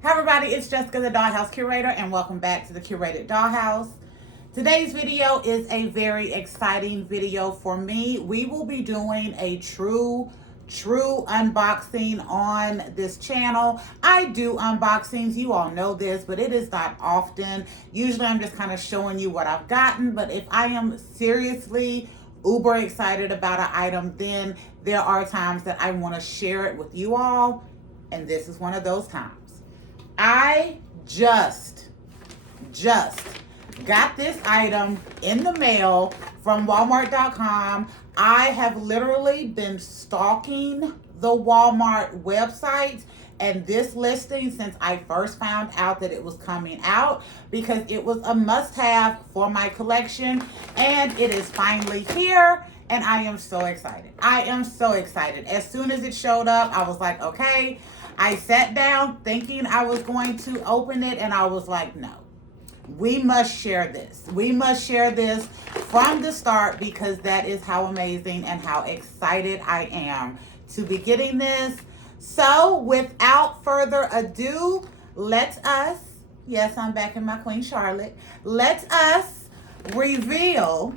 Hi everybody, it's Jessica the Dollhouse Curator and welcome back to the Curated Dollhouse. Today's video is a very exciting video for me. We will be doing a true unboxing on this channel. I do unboxings, you all know this, but it is not often. Usually I'm just kind of showing you what I've gotten, but if I am seriously uber excited about an item, then there are times that I want to share it with you all, and this is one of those times. I just got this item in the mail from Walmart.com. I have literally been stalking the Walmart website and this listing since I first found out that it was coming out, because it was a must-have for my collection, and it is finally here. And I am so excited. I am so excited. As soon as it showed up, I was like, okay. I sat down thinking I was going to open it, and I was like, no. We must share this. We must share this from the start, because that is how amazing and how excited I am to be getting this. So without further ado, let us, yes, I'm back in my Queen Charlotte. Let us reveal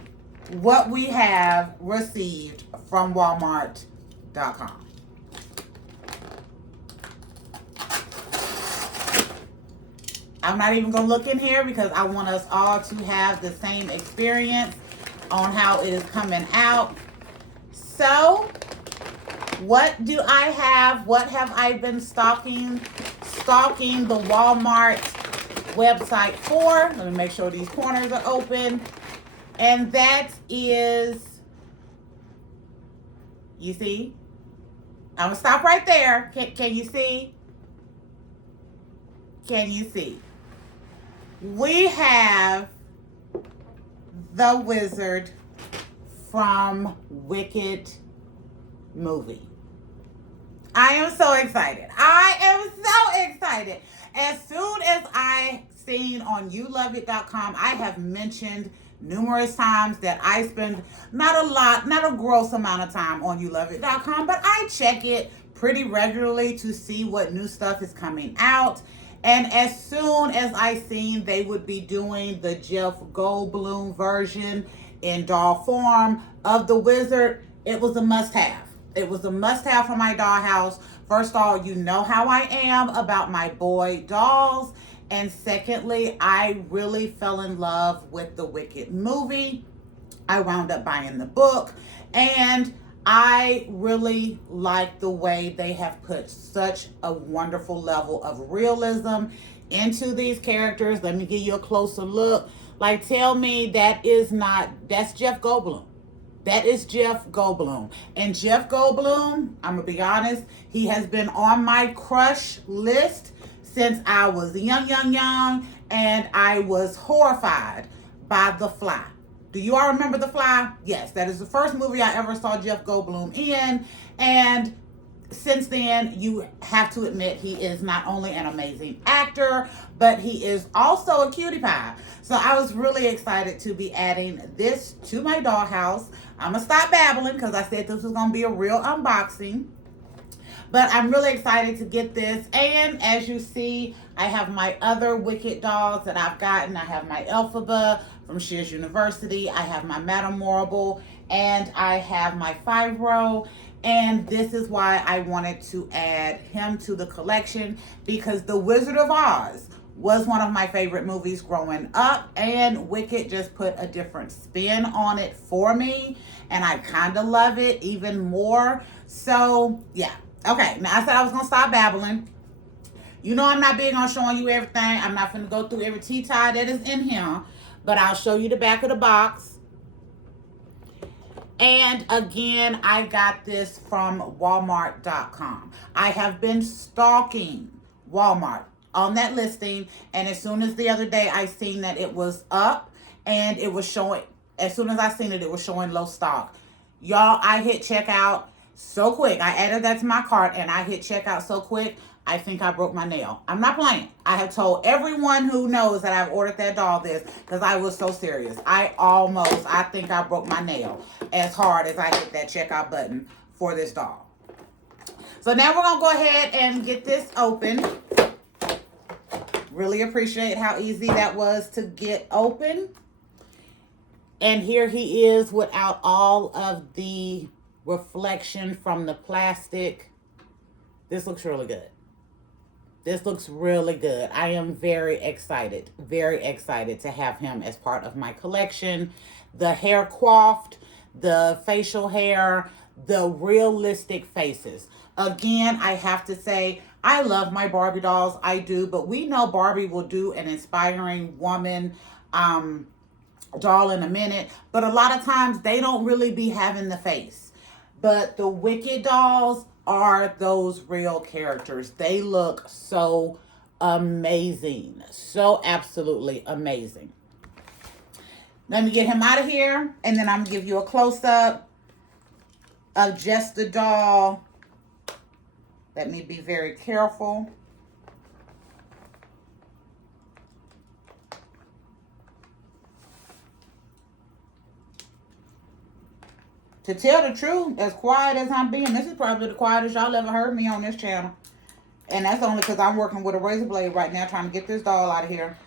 what we have received from Walmart.com. I'm not even going to look in here because I want us all to have the same experience on how it is coming out. So, what do I have? What have I been stalking the Walmart website for? Let me make sure these corners are open. And that is, you see? I'm going to stop right there. Can you see? Can you see? We have the Wizard from Wicked movie. I am so excited. I am so excited. As soon as I seen on youloveit.com, I have mentioned numerous times that I spend not a gross amount of time on youloveit.com, but I check it pretty regularly to see what new stuff is coming out. And as soon as I seen they would be doing the Jeff Goldblum version in doll form of the Wizard, it was a must-have. It was a must-have for my dollhouse. First of all, you know how I am about my boy dolls. And secondly, I really fell in love with the Wicked movie. I wound up buying the book, and I really like the way they have put such a wonderful level of realism into these characters. Let me give you a closer look. Like, tell me that's Jeff Goldblum. That is Jeff Goldblum. And Jeff Goldblum, I'm going to be honest, he has been on my crush list since I was young, and I was horrified by The Fly. Do you all remember The Fly? Yes, that is the first movie I ever saw Jeff Goldblum in. And since then, you have to admit he is not only an amazing actor, but he is also a cutie pie. So I was really excited to be adding this to my dollhouse. I'm going to stop babbling because I said this was going to be a real unboxing. But I'm really excited to get this. And as you see, I have my other Wicked dolls that I've gotten. I have my Elphaba from Shears University. I have my Metamorable. And I have my Fibro. And this is why I wanted to add him to the collection, because The Wizard of Oz was one of my favorite movies growing up. And Wicked just put a different spin on it for me. And I kind of love it even more. So, yeah. Okay, now I said I was going to stop babbling. You know I'm not big on showing you everything. I'm not going to go through every tea tie that is in here. But I'll show you the back of the box. And again, I got this from Walmart.com. I have been stalking Walmart on that listing. And as soon as the other day I seen that it was up and it was showing, as soon as I seen it, it was showing low stock. Y'all, I hit checkout so quick. I added that to my cart and I hit checkout so quick, I think I broke my nail. I'm not playing. I have told everyone who knows that I've ordered that doll this, because I was so serious. I think I broke my nail as hard as I hit that checkout button for this doll. So now we're going to go ahead and get this open. Really appreciate how easy that was to get open. And here he is without all of the reflection from the plastic. This looks really good. This looks really good. I am very excited to have him as part of my collection. The hair coiffed, the facial hair, the realistic faces. Again, I have to say, I love my Barbie dolls. I do, but we know Barbie will do an inspiring woman doll in a minute. But a lot of times they don't really be having the face. But the Wicked dolls are those real characters. They look so amazing. So absolutely amazing. Let me get him out of here, and then I'm going to give you a close-up of just the doll. Let me be very careful. To tell the truth, as quiet as I'm being, this is probably the quietest y'all ever heard me on this channel. And that's only because I'm working with a razor blade right now trying to get this doll out of here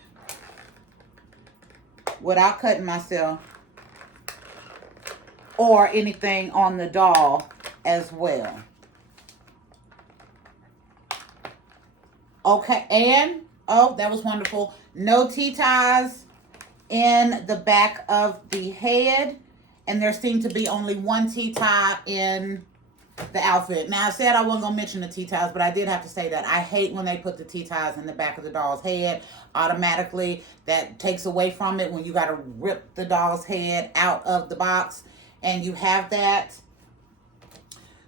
without cutting myself or anything on the doll as well. Okay, and, oh, that was wonderful. No T-ties in the back of the head. And there seemed to be only one T-tie in the outfit. Now, I said I wasn't going to mention the T-ties, but I did have to say that. I hate when they put the T-ties in the back of the doll's head automatically. That takes away from it when you got to rip the doll's head out of the box. And you have that.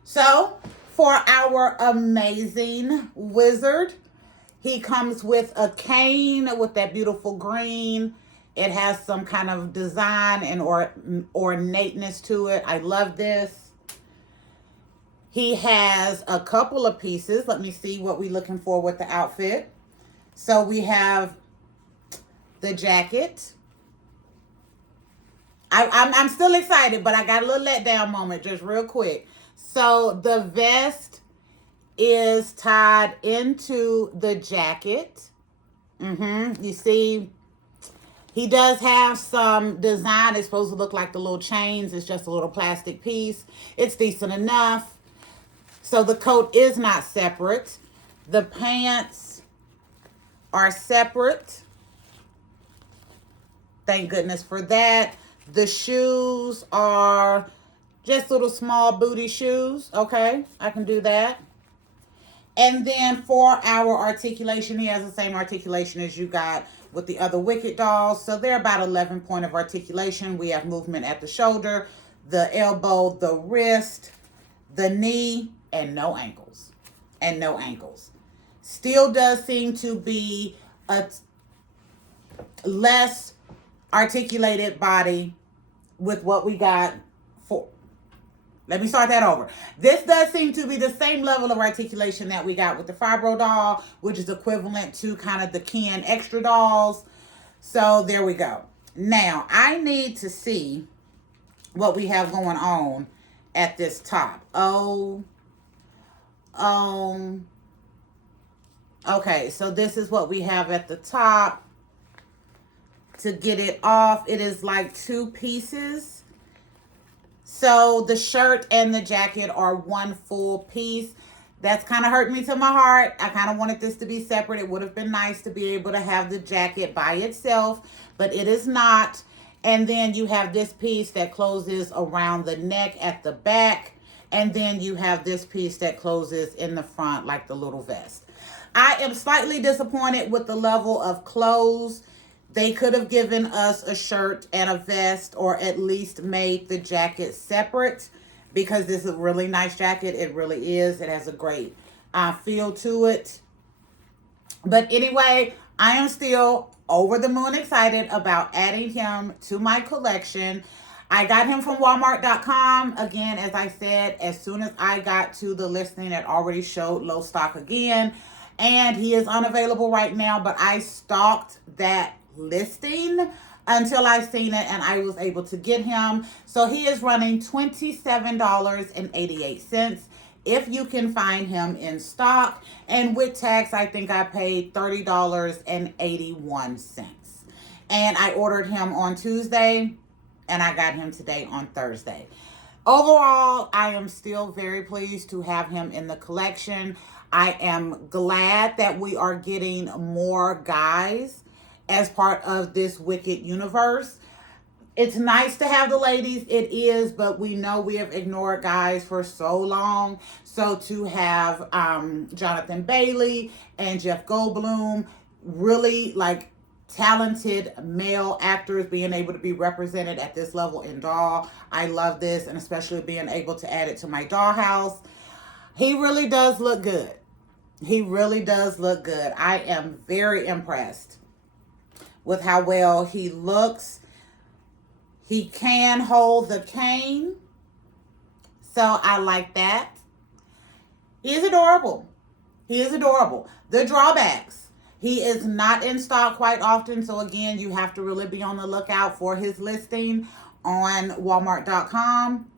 So, for our amazing wizard, he comes with a cane with that beautiful green. It has some kind of design and ornateness to it. I love this. He has a couple of pieces. Let me see what we're looking for with the outfit. So we have the jacket. I'm still excited, but I got a little letdown moment just real quick. So the vest is tied into the jacket. You see, he does have some design. It's supposed to look like the little chains. It's just a little plastic piece. It's decent enough. So the coat is not separate. The pants are separate. Thank goodness for that. The shoes are just little small booty shoes. Okay, I can do that. And then for our articulation, he has the same articulation as you got with the other Wicked dolls. So they're about 11 point of articulation. We have movement at the shoulder, the elbow, the wrist, the knee, and no ankles. And no ankles. Still does seem to be a less articulated body with what we got for. Let me start that over. This does seem to be the same level of articulation that we got with the Fibro doll, which is equivalent to kind of the Ken Extra dolls. So there we go. Now, I need to see what we have going on at this top. Okay, so this is what we have at the top. To get it off, it is like two pieces. So the shirt and the jacket are one full piece. That's kind of hurt me to my heart. I kind of wanted this to be separate. It would have been nice to be able to have the jacket by itself, but it is not. And then you have this piece that closes around the neck at the back. And then you have this piece that closes in the front like the little vest. I am slightly disappointed with the level of clothes. They could have given us a shirt and a vest, or at least made the jacket separate, because this is a really nice jacket. It really is. It has a great feel to it. But anyway, I am still over the moon excited about adding him to my collection. I got him from Walmart.com. Again, as I said, as soon as I got to the listing, it already showed low stock again. And he is unavailable right now, but I stalked that listing until I seen it and I was able to get him. So he is running $27.88. if you can find him in stock. And with tax, I think I paid $30.81. And I ordered him on Tuesday, and I got him today on Thursday. Overall, I am still very pleased to have him in the collection. I am glad that we are getting more guys as part of this Wicked universe. It's nice to have the ladies, it is, but we know we have ignored guys for so long. So to have Jonathan Bailey and Jeff Goldblum, really like talented male actors being able to be represented at this level in Doll. I love this, and especially being able to add it to my Dollhouse. He really does look good. He really does look good. I am very impressed with how well he looks. He can hold the cane, so I like that. He is adorable. He is adorable. The drawbacks: he is not in stock quite often, so again, you have to really be on the lookout for his listing on Walmart.com.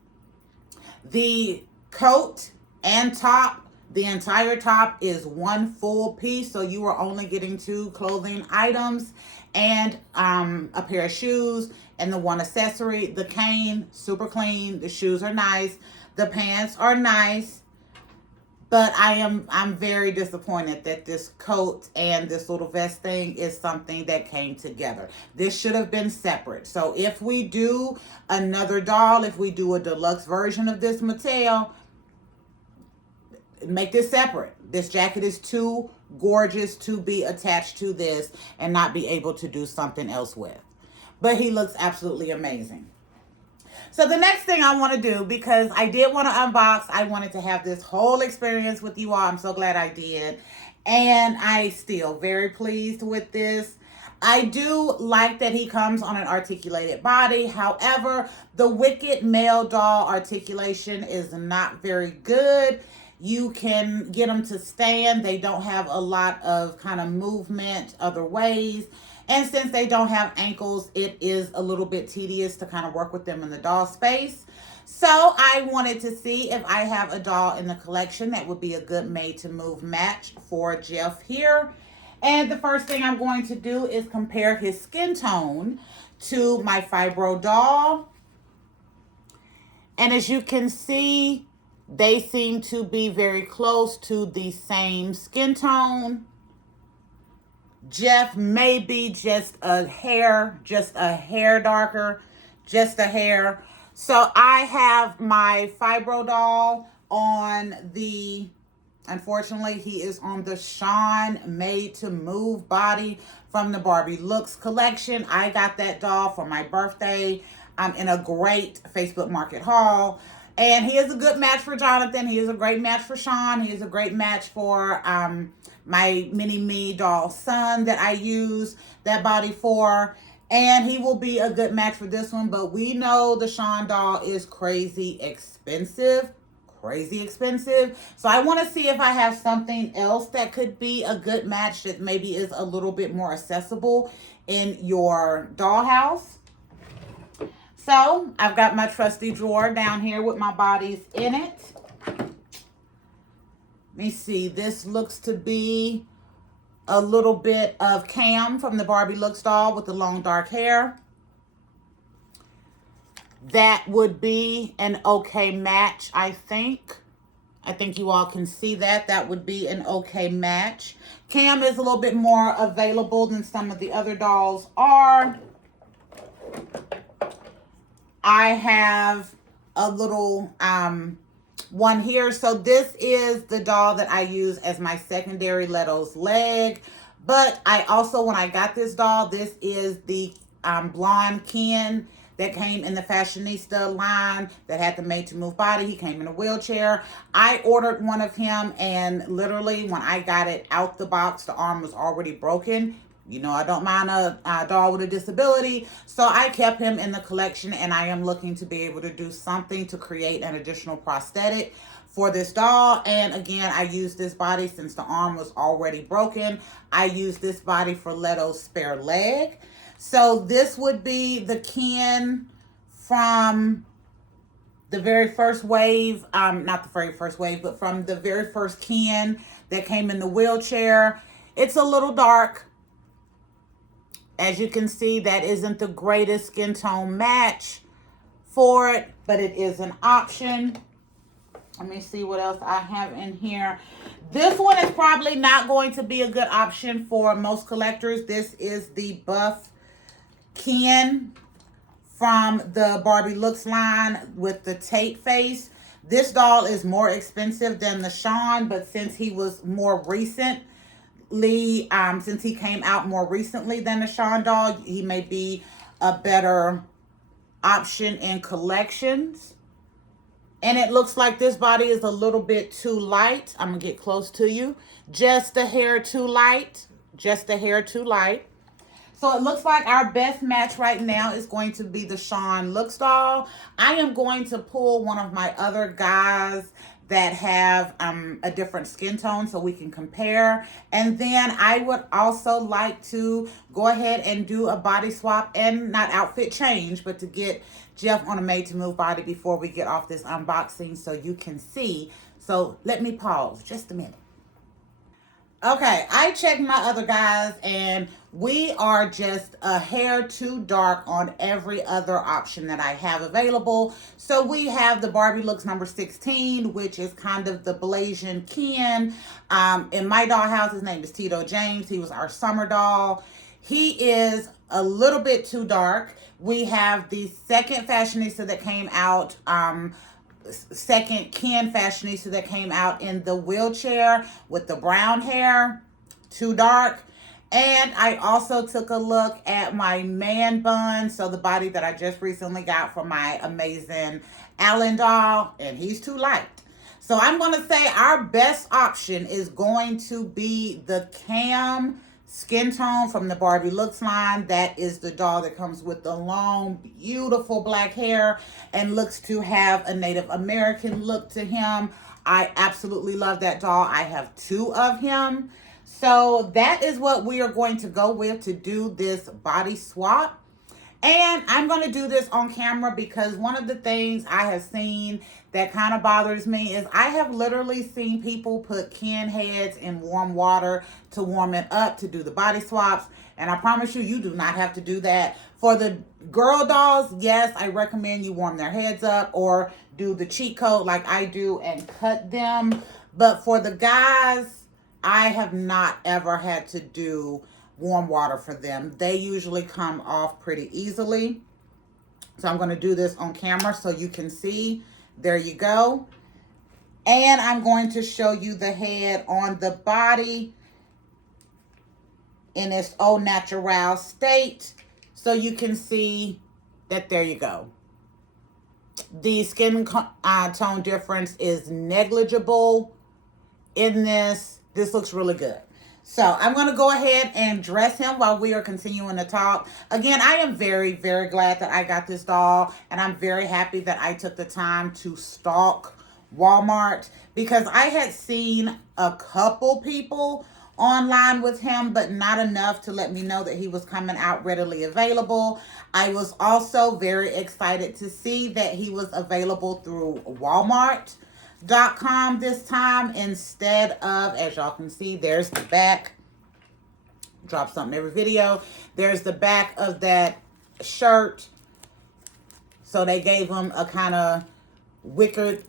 The coat and top, the entire top is one full piece, so you are only getting 2 clothing items and a pair of shoes and the one accessory. The cane, super clean. The shoes are nice. The pants are nice. But I'm very disappointed that this coat and this little vest thing is something that came together. This should have been separate. So if we do another doll, if we do a deluxe version of this Mattel, make this separate. This jacket is too gorgeous to be attached to this and not be able to do something else with. But he looks absolutely amazing. So the next thing I want to do, because I did want to unbox, I wanted to have this whole experience with you all. I'm so glad I did. And I still very pleased with this. I do like that he comes on an articulated body. However, the Wicked male doll articulation is not very good. You can get them to stand. They don't have a lot of kind of movement other ways. And since they don't have ankles, it is a little bit tedious to kind of work with them in the doll space. So I wanted to see if I have a doll in the collection that would be a good made-to-move match for Jeff here. And the first thing I'm going to do is compare his skin tone to my Fibro doll. And as you can see, they seem to be very close to the same skin tone. Jeff may be just a hair darker, just a hair. So I have my Fibro doll on the, unfortunately, he is on the Sean Made to Move body from the Barbie Looks collection. I got that doll for my birthday in a great Facebook Market haul. And he is a good match for Jonathan. He is a great match for Sean. He is a great match for my mini-me doll son that I use that body for. And he will be a good match for this one. But we know the Sean doll is crazy expensive. Crazy expensive. So I want to see if I have something else that could be a good match that maybe is a little bit more accessible in your dollhouse. So I've got my trusty drawer down here with my bodies in it. Let me see. This looks to be a little bit of Cam from the Barbie Looks doll with the long dark hair. That would be an okay match, I think. I think you all can see that. That would be an okay match. Cam is a little bit more available than some of the other dolls are. I have a little one here. So this is the doll that I use as my secondary Leto's leg. But I also, when I got this doll, this is the blonde Ken that came in the Fashionista line that had the Made to Move body. He came in a wheelchair. I ordered one of him, and literally when I got it out the box, the arm was already broken. You know, I don't mind a doll with a disability. So I kept him in the collection, and I am looking to be able to do something to create an additional prosthetic for this doll. And again, I used this body since the arm was already broken. I used this body for Leto's spare leg. So this would be the Ken from the very first wave, not the very first wave, but from the very first Ken that came in the wheelchair. It's a little dark. As you can see, that isn't the greatest skin tone match for it, but it is an option. Let me see what else I have in here. This one is probably not going to be a good option for most collectors. This is the buff Ken from the Barbie Looks line with the tape face. This doll is more expensive than the Shawn, but since he was more recently, since he came out more recently than the Shawn doll, he may be a better option in collections. And it looks like this body is a little bit too light. I'm gonna get close to you. Just a hair too light. Just a hair too light. So it looks like our best match right now is going to be the Shawn Looks doll. I am going to pull one of my other guys that have a different skin tone so we can compare. And then I would also like to go ahead and do a body swap, and not outfit change, but to get Jeff on a made to move body before we get off this unboxing so you can see. So let me pause just a minute. Okay, I checked my other guys and we are just a hair too dark on every other option that I have available. So we have the Barbie Looks number 16, which is kind of the Blasian Ken. In my dollhouse, his name is Tito James. He was our summer doll. He is a little bit too dark. We have the second fashionista that came out, second Ken fashionista that came out in the wheelchair with the brown hair, too dark. And I also took a look at my man bun, so the body that I just recently got from my amazing Allen doll, and he's too light. So I'm going to say our best option is going to be the Cam skin tone from the Barbie Looks line. That is the doll that comes with the long, beautiful black hair and looks to have a Native American look to him. I absolutely love that doll. I have two of him. So that is what we are going to go with to do this body swap. And I'm going to do this on camera because one of the things I have seen that kind of bothers me is I have literally seen people put Ken heads in warm water to warm it up to do the body swaps. And I promise you, you do not have to do that. For the girl dolls, yes, I recommend you warm their heads up or do the cheat code like I do and cut them. But for the guys, I have not ever had to do warm water for them. They usually come off pretty easily. So I'm going to do this on camera so you can see. There you go. And I'm going to show you the head on the body in its au natural state so you can see that there you go. The skin tone difference is negligible in this. This looks really good. So I'm going to go ahead and dress him while we are continuing to talk. Again, I am very, very glad that I got this doll. And I'm very happy that I took the time to stalk Walmart because I had seen a couple people online with him, but not enough to let me know that he was coming out readily available. I was also very excited to see that he was available through Walmart.com this time instead of, as y'all can see, there's the back. Drop something every video. There's the back of that shirt. So they gave him a kind of wizard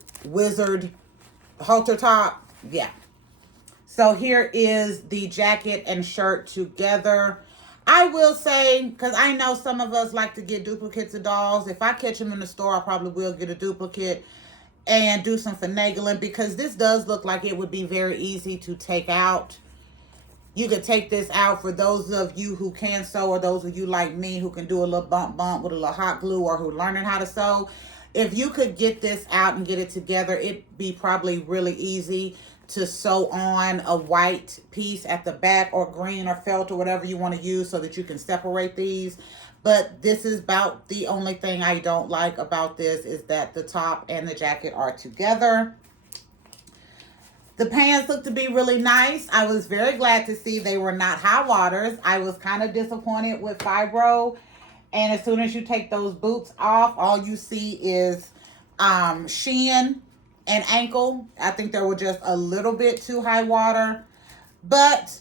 halter top. Yeah. So here is the jacket and shirt together. I will say, because I know some of us like to get duplicates of dolls. If I catch them in the store, I probably will get a duplicate and do some finagling because this does look like it would be very easy to take out. You could take this out for those of you who can sew or those of you like me who can do a little bump with a little hot glue or who learning how to sew. If you could get this out and get it together, it'd be probably really easy to sew on a white piece at the back or green or felt or whatever you want to use so that you can separate these. But this is about the only thing I don't like about this is that the top and the jacket are together. The pants look to be really nice. I was very glad to see they were not high waters. I was kind of disappointed with Fibro. And as soon as you take those boots off, all you see is shin and ankle. I think they were just a little bit too high water, but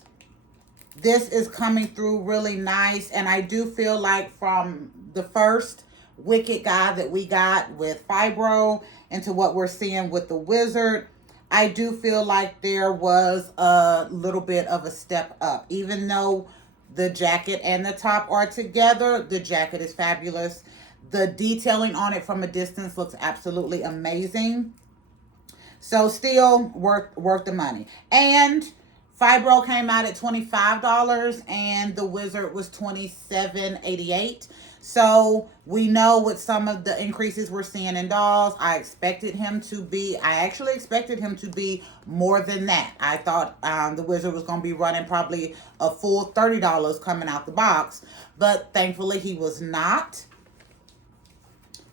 this is coming through really nice. And I do feel like from the first Wicked guy that we got with Fibro into what we're seeing with the Wizard, I do feel like there was a little bit of a step up. Even though the jacket and the top are together, the jacket is fabulous. The detailing on it from a distance looks absolutely amazing. So still worth the money. And Fibro came out at $25 and the Wizard was $27.88. So we know with some of the increases we're seeing in dolls, I actually expected him to be more than that. I thought the Wizard was going to be running probably a full $30 coming out the box, but thankfully he was not.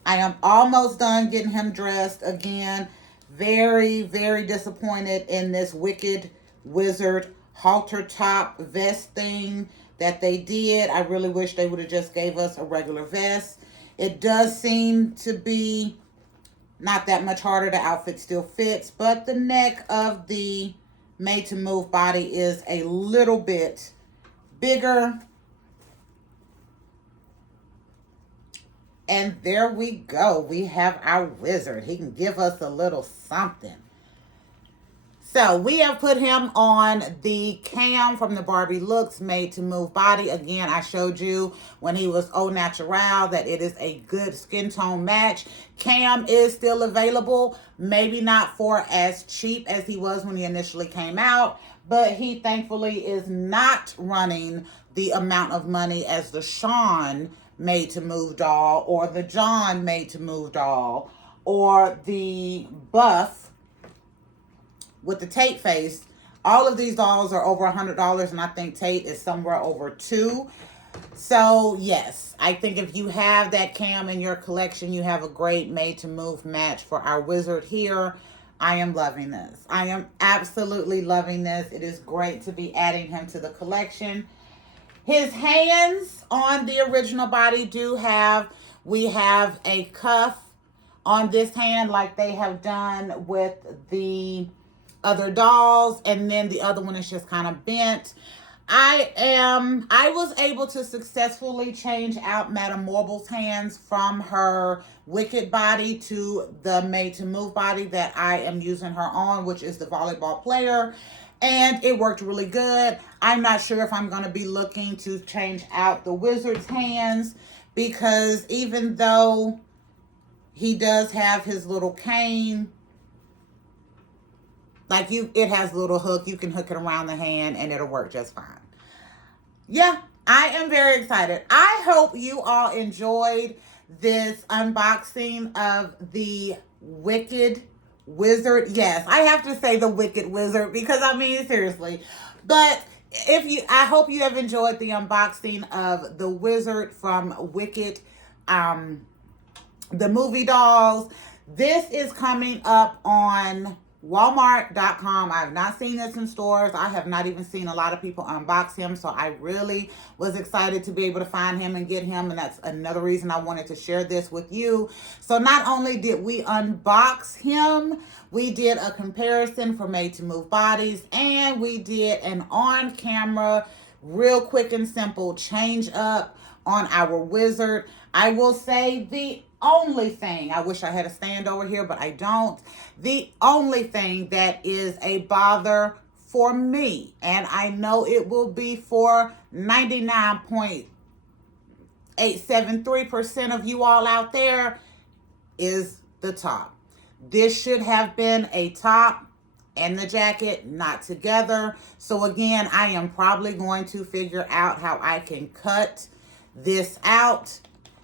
I am almost done getting him dressed. Again, very, very disappointed in this Wicked Wizard halter top vest thing that they did. I really wish they would have just gave us a regular vest. It does seem to be not that much harder. The outfit still fits, but the neck of the Made to Move body is a little bit bigger. And there we go. We have our Wizard. He can give us a little something. So we have put him on the Cam from the Barbie Looks Made to Move body. Again, I showed you when he was au natural that it is a good skin tone match. Cam is still available. Maybe not for as cheap as he was when he initially came out, but he thankfully is not running the amount of money as the Sean Made to Move doll or the John Made to Move doll or the Buff with the Tate face. All of these dolls are over $100, and I think Tate is somewhere over $2. So yes, I think if you have that Cam in your collection, you have a great Made to Move match for our Wizard here. I am loving this. I am absolutely loving this. It is great to be adding him to the collection. His hands on the original body we have a cuff on this hand like they have done with the other dolls, and then the other one is just kind of bent. I was able to successfully change out Madame Morble's hands from her Wicked body to the Made to Move body that I am using her on, which is the volleyball player, and it worked really good. I'm not sure if I'm going to be looking to change out the Wizard's hands, because even though he does have his little cane, like it has a little hook. You can hook it around the hand and it'll work just fine. Yeah, I am very excited. I hope you all enjoyed this unboxing of the Wicked Wizard. Yes, I have to say the Wicked Wizard because I mean, seriously. But I hope you have enjoyed the unboxing of the Wizard from Wicked, the movie dolls. This is coming up on Walmart.com. I have not seen this in stores. I have not even seen a lot of people unbox him. So I really was excited to be able to find him and get him. And that's another reason I wanted to share this with you. So not only did we unbox him, we did a comparison for Made to Move bodies, and we did an on-camera, real quick and simple change up on our Wizard. I will say the only thing, I wish I had a stand over here, but I don't. The only thing that is a bother for me, and I know it will be for 99.873% of you all out there, is the top. This should have been a top and the jacket not together. So again, I am probably going to figure out how I can cut this out,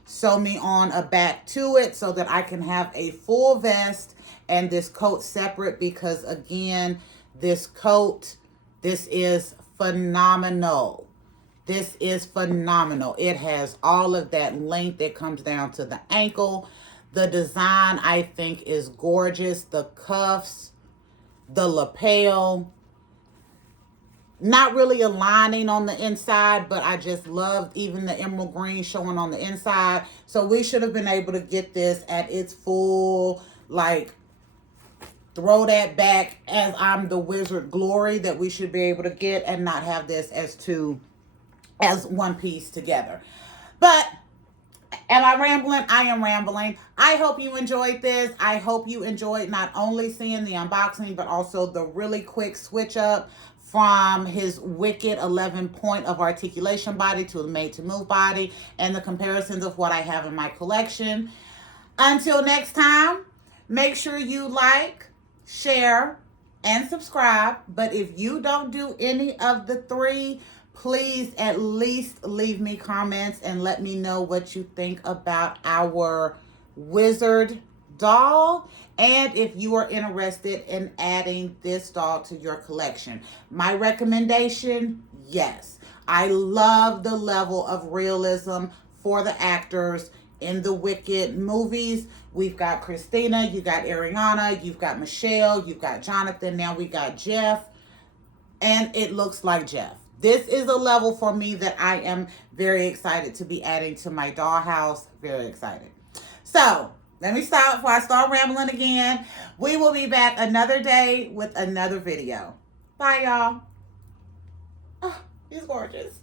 sew me on a back to it so that I can have a full vest and this coat separate, because again, this coat, this is phenomenal. This is phenomenal. It has all of that length that comes down to the ankle. The design, I think, is gorgeous. The cuffs, the lapel, not really aligning on the inside, but I just loved even the emerald green showing on the inside. So we should have been able to get this at its full like throw that back as I'm the Wizard Glory that we should be able to get, and not have this as one piece together. But am I rambling? I am rambling. I hope you enjoyed this. I hope you enjoyed not only seeing the unboxing, but also the really quick switch up from his Wicked 11 point of articulation body to the made to move body, and the comparisons of what I have in my collection. Until next time, make sure you like, share, and subscribe. But if you don't do any of the three, please at least leave me comments and let me know what you think about our Wizard doll, and if you are interested in adding this doll to your collection. My recommendation, yes. I love the level of realism for the actors in the Wicked movies. We've got Christina, you got Ariana, you've got Michelle, you've got Jonathan, now we got Jeff, and it looks like Jeff. This is a level for me that I am very excited to be adding to my dollhouse. Very excited. So, let me stop before I start rambling again. We will be back another day with another video. Bye, y'all. Oh, he's gorgeous.